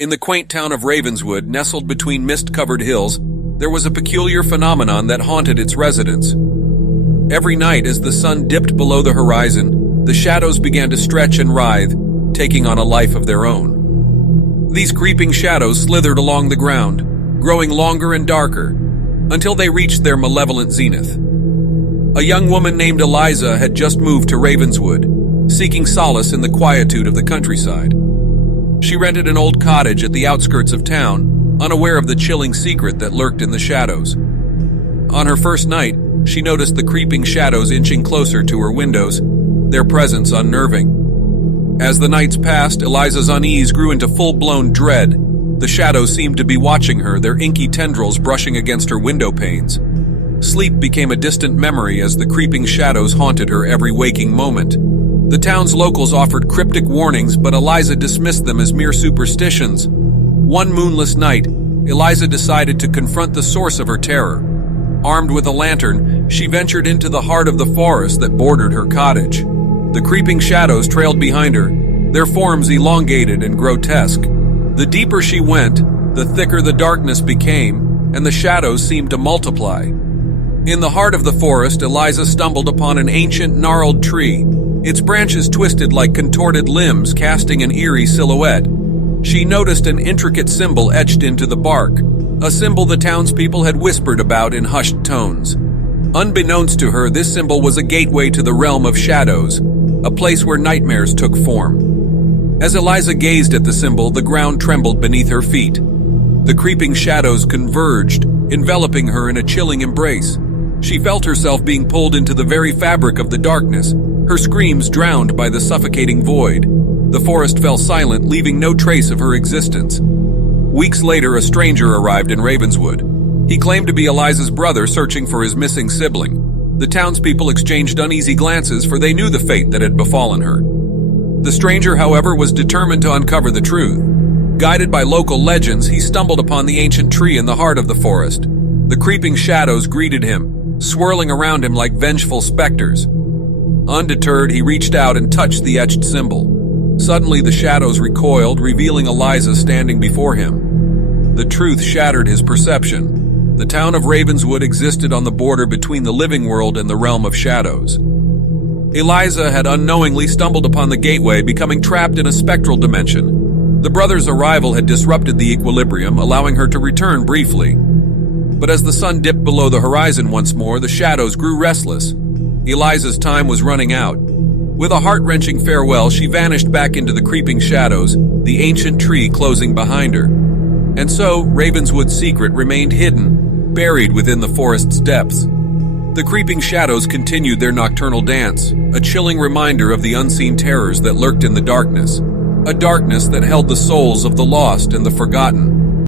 In the quaint town of Ravenswood, nestled between mist-covered hills, there was a peculiar phenomenon that haunted its residents. Every night, as the sun dipped below the horizon, the shadows began to stretch and writhe, taking on a life of their own. These creeping shadows slithered along the ground, growing longer and darker, until they reached their malevolent zenith. A young woman named Eliza had just moved to Ravenswood, seeking solace in the quietude of the countryside. She rented an old cottage at the outskirts of town, unaware of the chilling secret that lurked in the shadows. On her first night, she noticed the creeping shadows inching closer to her windows, their presence unnerving. As the nights passed, Eliza's unease grew into full-blown dread. The shadows seemed to be watching her, their inky tendrils brushing against her window panes. Sleep became a distant memory as the creeping shadows haunted her every waking moment. The town's locals offered cryptic warnings, but Eliza dismissed them as mere superstitions. One moonless night, Eliza decided to confront the source of her terror. Armed with a lantern, she ventured into the heart of the forest that bordered her cottage. The creeping shadows trailed behind her, their forms elongated and grotesque. The deeper she went, the thicker the darkness became, and the shadows seemed to multiply. In the heart of the forest, Eliza stumbled upon an ancient, gnarled tree, its branches twisted like contorted limbs, casting an eerie silhouette. She noticed an intricate symbol etched into the bark, a symbol the townspeople had whispered about in hushed tones. Unbeknownst to her, this symbol was a gateway to the realm of shadows, a place where nightmares took form. As Eliza gazed at the symbol, the ground trembled beneath her feet. The creeping shadows converged, enveloping her in a chilling embrace. She felt herself being pulled into the very fabric of the darkness, her screams drowned by the suffocating void. The forest fell silent, leaving no trace of her existence. Weeks later, a stranger arrived in Ravenswood. He claimed to be Eliza's brother searching for his missing sibling. The townspeople exchanged uneasy glances, for they knew the fate that had befallen her. The stranger, however, was determined to uncover the truth. Guided by local legends, he stumbled upon the ancient tree in the heart of the forest. The creeping shadows greeted him, swirling around him like vengeful specters. Undeterred, he reached out and touched the etched symbol. Suddenly, the shadows recoiled, revealing Eliza standing before him. The truth shattered his perception. The town of Ravenswood existed on the border between the living world and the realm of shadows. Eliza had unknowingly stumbled upon the gateway, becoming trapped in a spectral dimension. The brothers' arrival had disrupted the equilibrium, allowing her to return briefly. But as the sun dipped below the horizon once more, the shadows grew restless. Eliza's time was running out. With a heart-wrenching farewell, she vanished back into the creeping shadows, the ancient tree closing behind her. And so, Ravenswood's secret remained hidden, buried within the forest's depths. The creeping shadows continued their nocturnal dance, a chilling reminder of the unseen terrors that lurked in the darkness, a darkness that held the souls of the lost and the forgotten.